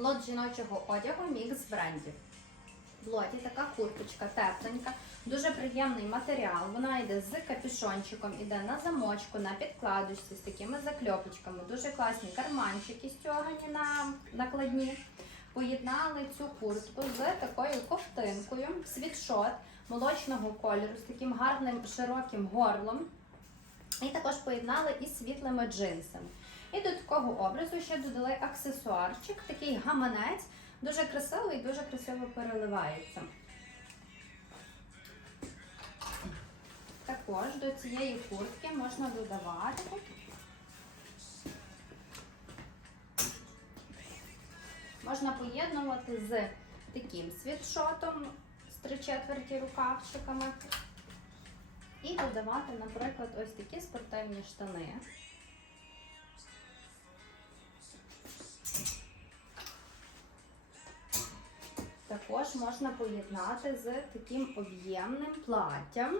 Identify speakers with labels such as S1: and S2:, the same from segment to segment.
S1: Лот жіночого одягу мікс брендів. В лоті така курточка тепленька, дуже приємний матеріал. Вона йде з капюшончиком, іде на замочку, на підкладочці з такими закльопочками. Дуже класні карманчики стягані на накладні. Поєднали цю куртку з такою ковтинкою, світшот молочного кольору з таким гарним широким горлом. І також поєднали із світлими джинсами. І до такого образу ще додали аксесуарчик, такий гаманець, дуже красивий і дуже красиво переливається. Також до цієї куртки можна додавати можна поєднувати з таким світшотом з три четверті рукавчиками. І додавати, наприклад, ось такі спортивні штани. Також можна поєднати з таким об'ємним платтям.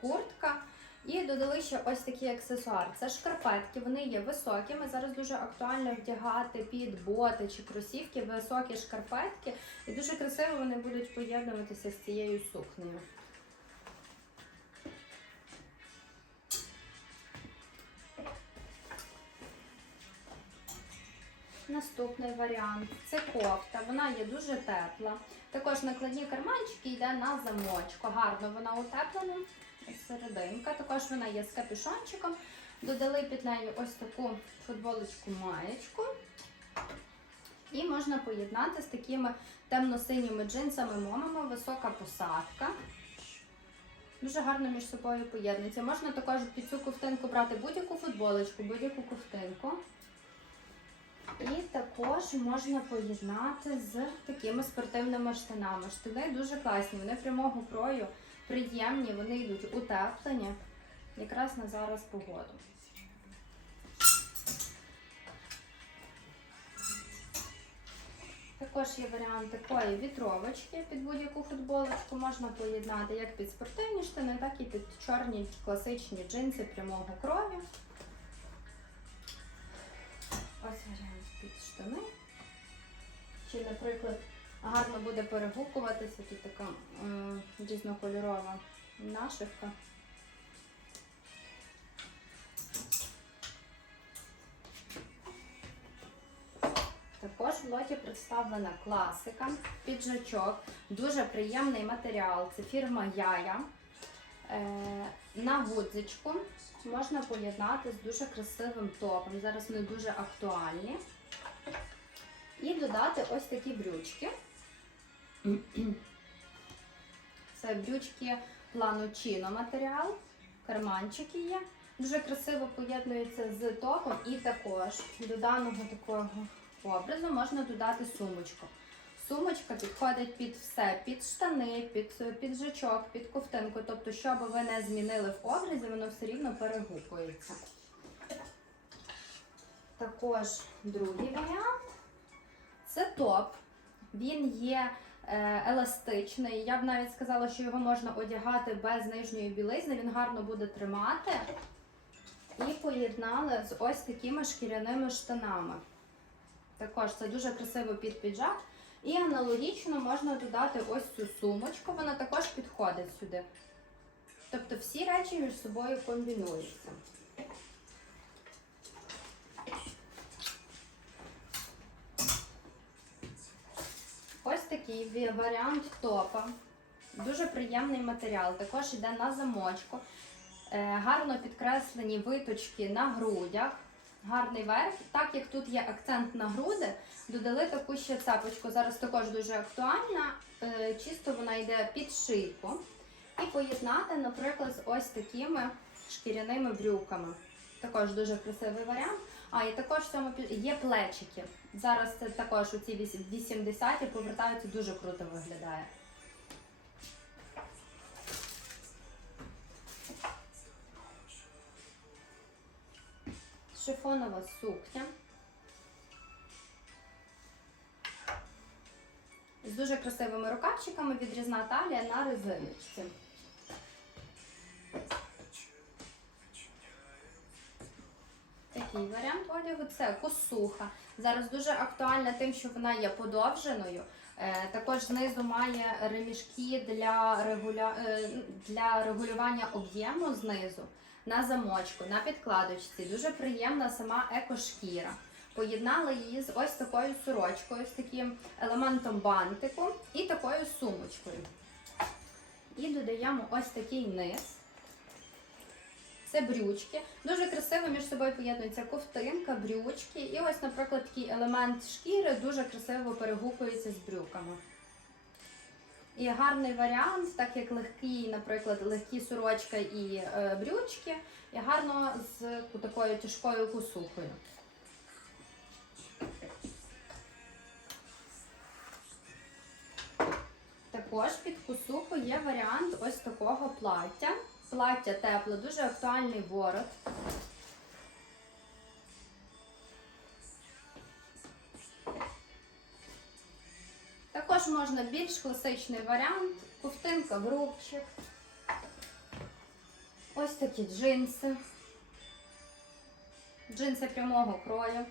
S1: Куртка. І додали ще ось такий аксесуар. Це шкарпетки, вони є високими. Зараз дуже актуально вдягати під боти чи кросівки, високі шкарпетки. І дуже красиво вони будуть поєднуватися з цією сукнею. Наступний варіант це кофта. Вона є дуже тепла. Також накладні карманчики йде на замочку. Гарно вона утеплена. Серединка. Також вона є з капюшончиком. Додали під нею ось таку футболочку маєчку. І можна поєднати з такими темно-синіми джинсами момами, висока посадка. Дуже гарно між собою поєднується. Можна також під цю ковтинку брати будь-яку футболочку, будь-яку ковтинку. І також можна поєднати з такими спортивними штанами. Штани дуже класні, вони прямого крою, приємні, вони йдуть утеплені якраз на зараз погоду. Також є варіант такої вітровочки під будь-яку футболочку. Можна поєднати як під спортивні штани, так і під чорні класичні джинси прямого крою. Ось варіант під штани. Чи, наприклад, гарно буде перегукуватися тут така е, різнокольорова нашивка. Також в лоті представлена класика, піджачок, дуже приємний матеріал. Це фірма Яя. Е, на гудзичку можна поєднати з дуже красивим топом. Зараз вони дуже актуальні. І додати ось такі брючки. Це брючки плану чіно матеріал, карманчики є. Дуже красиво поєднуються з топом і також до даного такого образу можна додати сумочку. Сумочка підходить під все, під штани, під піджачок, під ковтинку. Тобто, що би ви не змінили в образі, воно все рівно перегукується. Також другий варіант це топ. Він є е, еластичний. Я б навіть сказала, що його можна одягати без нижньої білизни, він гарно буде тримати. І поєднали з ось такими шкіряними штанами. Також це дуже красиво під піджак. І аналогічно можна додати ось цю сумочку, вона також підходить сюди. Тобто всі речі між собою комбінуються. Ось такий варіант топа. Дуже приємний матеріал. Також йде на замочку. Е, Гарно підкреслені виточки на грудях. Гарний верх. Так як тут є акцент на груди, додали таку ще цепочку. Зараз також дуже актуальна. Е, Чисто вона йде під шийку. І поєднати, наприклад, з ось такими шкіряними брюками. Також дуже красивий варіант. А, і також в цьому є плечики. Зараз це також у ці 80-ті повертаються, дуже круто виглядає. Шифонова сукня. З дуже красивими рукавчиками, відрізна талія на резиночці. Такий варіант одягу. Це косуха. Зараз дуже актуальна тим, що вона є подовженою. Е, Також знизу має ремішки для, регуля... е, для регулювання об'єму знизу на замочку, на підкладочці. Дуже приємна сама екошкіра. Поєднали її з ось такою сорочкою, з таким елементом бантику і такою сумочкою. І додаємо ось такий низ. Це брючки. Дуже красиво між собою поєднується ковтинка, брючки. І ось, наприклад, такий елемент шкіри дуже красиво перегукується з брюками. І гарний варіант, так як легкий, наприклад, легкі сорочка і е, брючки, і гарно з такою тяжкою косухою. Також під косуху є варіант ось такого плаття. Плаття тепле, дуже актуальний ворот. Також можна більш класичний варіант, ковтинка в рубчик. Ось такі джинси. Джинси прямого крою.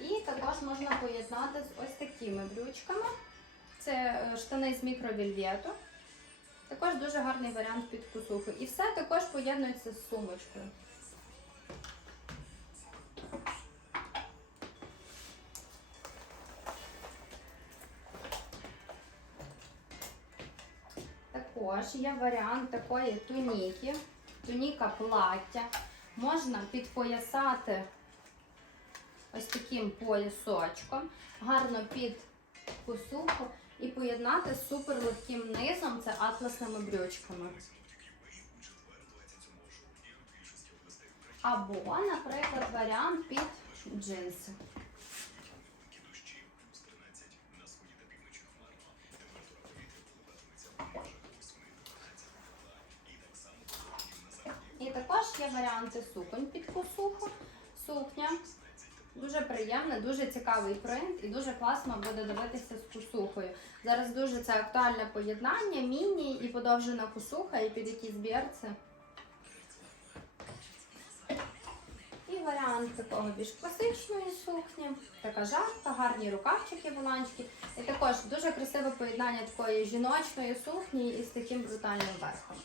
S1: І також можна поєднати з ось такими брючками. Це е, штани з мікровільвету. Також дуже гарний варіант під косуху. І все також поєднується з сумочкою. Також є варіант такої туніки, туніка плаття. Можна підпоясати ось таким поясочком, гарно під косуху і поєднати з супер легким низом, це атласними брючками. Або, наприклад, варіант під джинси. І також є варіанти суконь під косуху. Сукня. Дуже приємна, дуже цікавий принт і дуже класно буде дивитися з косухою. Зараз дуже це актуальне поєднання, міні і подовжена косуха, і під якісь берці. І варіант такого більш класичної сукні, така жарка, гарні рукавчики, воланчики. І також дуже красиве поєднання такої жіночної сукні із таким брутальним верхом.